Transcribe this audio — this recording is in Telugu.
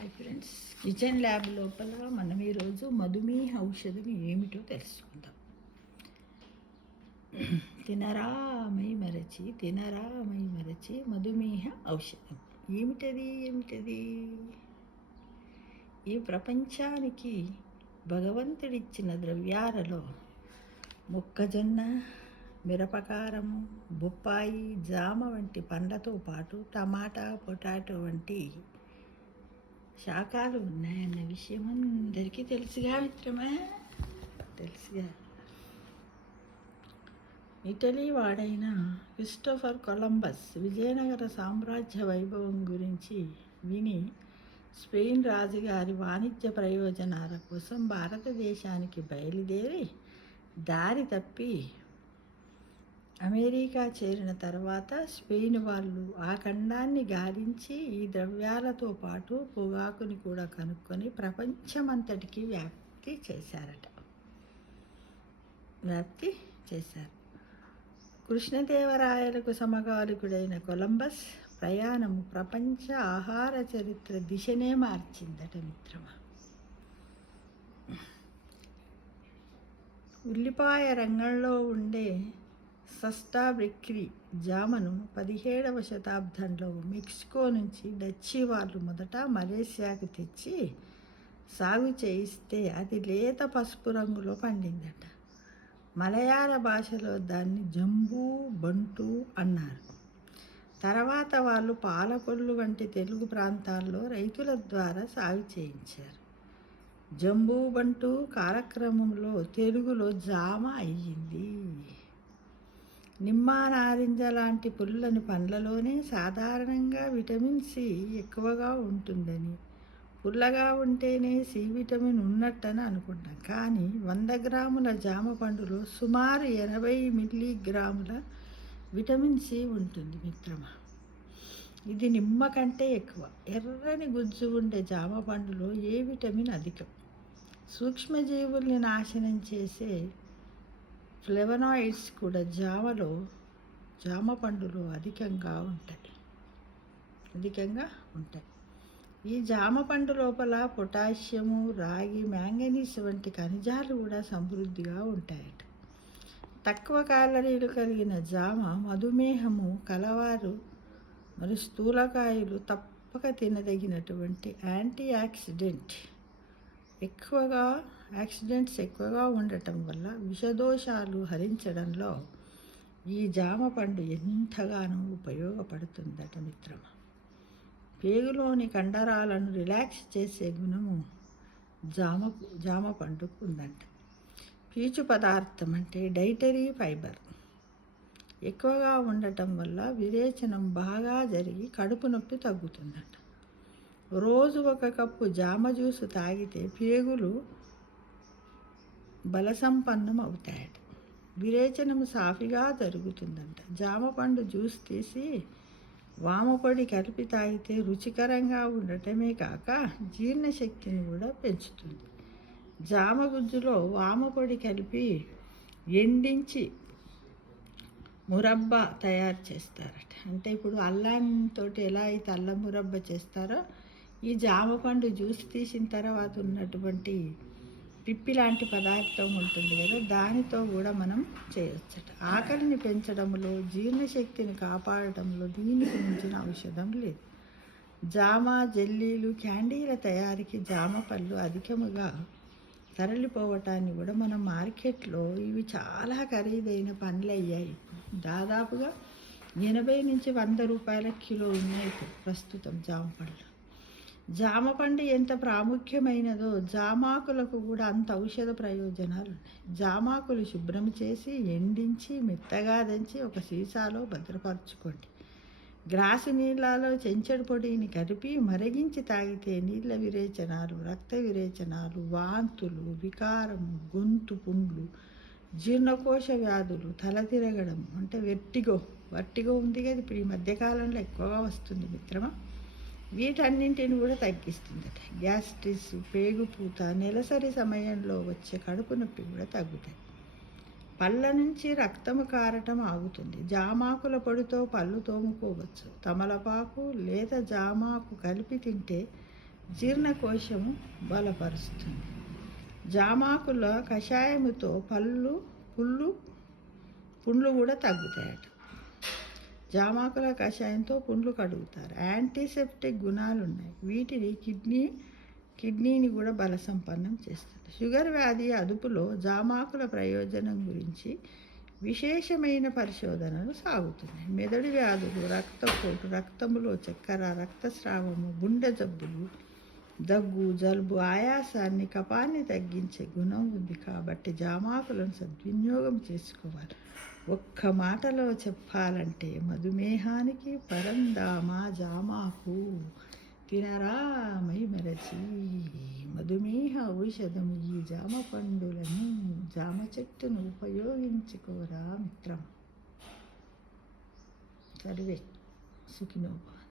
హాయ్ ఫ్రెండ్స్, కిచెన్ ల్యాబ్ లోపల మనం ఈరోజు మధుమేహ ఔషధం ఏమిటో తెలుసుకుందాం. తినరా మై మరచి మధుమేహ ఔషధం ఏమిటది? ఈ ప్రపంచానికి భగవంతుడిచ్చిన ద్రవ్యాలలో మొక్కజొన్న, మిరపకారము, బొప్పాయి, జామ వంటి పండ్లతో పాటు టమాటా, పొటాటో వంటి శాఖలు ఉన్నాయన్న విషయం అందరికీ తెలుసుగా మిత్రమా. తెలుసుగా. ఇటలీ వాడైన క్రిస్టోఫర్ కొలంబస్ విజయనగర సామ్రాజ్య వైభవం గురించి విని స్పెయిన్ రాజుగారి వాణిజ్య ప్రయోజనాల కోసం భారతదేశానికి బయలుదేరి దారి తప్పి అమెరికా చేరిన తర్వాత స్పెయిన్ వాళ్ళు ఆ ఖండాన్ని గాలించి ఈ ద్రవ్యాలతో పాటు పొగాకుని కూడా కనుక్కొని ప్రపంచమంతటికి వ్యాప్తి చేశారు. కృష్ణదేవరాయలకు సమకాలికుడైన కొలంబస్ ప్రయాణము ప్రపంచ ఆహార చరిత్ర దిశనే మార్చిందట మిత్రమా. ఉల్లిపాయ రంగంలో ఉండే సస్టా బ్రిక్రీ జామను 17వ శతాబ్దంలో మెక్సికో నుంచి డచ్చి వాళ్ళు మొదట మలేసియాకు తెచ్చి సాగు చేయిస్తే అది లేత పసుపు రంగులో పండిందట. మలయాళ భాషలో దాన్ని జంబూ బంటు అన్నారు. తర్వాత వాళ్ళు పాలకొల్లు వంటి తెలుగు ప్రాంతాల్లో రైతుల ద్వారా సాగు చేయించారు. జంబూ బంటు కాలక్రమంలో తెలుగులో జామ అయ్యింది. నిమ్మ, నారింజ లాంటి పుల్లని పండ్లలోనే సాధారణంగా విటమిన్ సి ఎక్కువగా ఉంటుందని, పుల్లగా ఉంటేనే సి విటమిన్ ఉన్నట్టని అనుకుంటాం. కానీ 100 గ్రాముల జామ పండులో సుమారు 80 మిల్లీగ్రాముల విటమిన్ సి ఉంటుంది మిత్రమా. ఇది నిమ్మ కంటే ఎక్కువ. ఎర్రని గుజ్జు ఉండే జామ పండులో ఏ విటమిన్ అధికం. సూక్ష్మజీవుల్ని నాశనం చేసే ఫ్లేవనాయిడ్స్ కూడా జామ పండులో అధికంగా ఉంటాయి. ఈ జామ పండు లోపల పొటాషియము, రాగి, మ్యాంగనీస్ వంటి ఖనిజాలు కూడా సమృద్ధిగా ఉంటాయట. తక్కువ క్యాలరీలు కలిగిన జామ మధుమేహము కలవారు మరియు స్థూలకాయులు తప్పక తినదగినటువంటి యాక్సిడెంట్స్ ఎక్కువగా ఉండటం వల్ల విషదోషాలు హరించడంలో ఈ జామ పండు ఎంతగానో ఉపయోగపడుతుందట మిత్రమా. పేగులోని కండరాలను రిలాక్స్ చేసే గుణము జామ పండుకు ఉందంట. పీచు పదార్థం అంటే డైటరీ ఫైబర్ ఎక్కువగా ఉండటం వల్ల విరేచనం బాగా జరిగి కడుపు నొప్పి తగ్గుతుందట. రోజు 1 కప్పు జామ జ్యూసు తాగితే పేగులు బలసంపన్నం అవుతాయట. విరేచనం సాఫీగా జరుగుతుందంట. జామ పండు జ్యూస్ తీసి వామపొడి కలిపి తాగితే రుచికరంగా ఉండటమే కాక జీర్ణశక్తిని కూడా పెంచుతుంది. జామ గుజ్జులో వామపొడి కలిపి ఎండించి మురబ్బా తయారు చేస్తారట. అంటే ఇప్పుడు అల్లంతో ఎలా అయితే అల్లం మురబ్బా చేస్తారో ఈ జామ పండు జ్యూస్ తీసిన తర్వాత ఉన్నటువంటి పిప్పి లాంటి పదార్థం ఉంటుంది కదా, దానితో కూడా మనం చేయొచ్చట. ఆకలిని పెంచడంలో, జీర్ణశక్తిని కాపాడటంలో దీనికి మించిన ఔషధం లేదు. జామ జెల్లీలు, క్యాండీల తయారీకి జామ పళ్ళు అధికముగా తరలిపోవటాన్ని కూడా మనం మార్కెట్లో ఇవి చాలా ఖరీదైన పండ్లు అయ్యాయి. దాదాపుగా 80 నుంచి 100 రూపాయల కిలో ఉన్నాయి ప్రస్తుతం జామ పళ్ళు. జామ పండు ఎంత ప్రాముఖ్యమైనదో జామాకులకు కూడా అంత ఔషధ ప్రయోజనాలు ఉన్నాయి. జామాకులు శుభ్రం చేసి ఎండించి మెత్తగా దంచి ఒక సీసాలో భద్రపరచుకోండి. గ్లాసు నీళ్ళలో చెంచెడు పొడిని కలిపి మరిగించి తాగితే నీళ్ళ విరేచనాలు, రక్త విరేచనాలు, వాంతులు, వికారము, గొంతు పుండ్లు, జీర్ణకోశ వ్యాధులు, తల తిరగడం అంటే వర్టిగో ఉంది కదా, ఇప్పుడు ఈ మధ్యకాలంలో ఎక్కువగా వస్తుంది మిత్రమా. వీటన్నింటిని కూడా తగ్గిస్తుందట. గ్యాస్ట్రిస్, పేగుపూత, నెలసరి సమయంలో వచ్చే కడుపు నొప్పి కూడా తగ్గుతాయి. పళ్ళ నుంచి రక్తము కారటం ఆగుతుంది. జామాకుల పొడితో పళ్ళు తోముకోవచ్చు. తమలపాకు లేదా జామాకు కలిపి తింటే జీర్ణకోశము బలపరుస్తుంది. జామాకుల కషాయముతో పుండ్లు కూడా తగ్గుతాయట. జామాకుల కషాయంతో పుండ్లు కడుగుతారు. యాంటీసెప్టిక్ గుణాలు ఉన్నాయి. వీటిని కిడ్నీని కూడా బలసంపన్నం చేస్తుంది. షుగర్ వ్యాధి అదుపులో జామాకుల ప్రయోజనం గురించి విశేషమైన పరిశోధనలు సాగుతున్నాయి. మెదడు వ్యాధులు, రక్తపోటు, రక్తంలో చక్కెర, రక్తస్రావము, గుండె జబ్బులు, దగ్గు, జలుబు, ఆయాసాన్ని, కఫాన్ని తగ్గించే గుణం ఉంది. కాబట్టి జామాకులను సద్వినియోగం చేసుకోవాలి. ఒక్క మాటలో చెప్పాలంటే మధుమేహానికి పరంధామ జామాకు. తినరా మైమరచి మధుమేహ ఔషధము ఈ జామ పండులను, జామ చెట్టును ఉపయోగించుకోరా మిత్రం. సర్వే సుఖినో.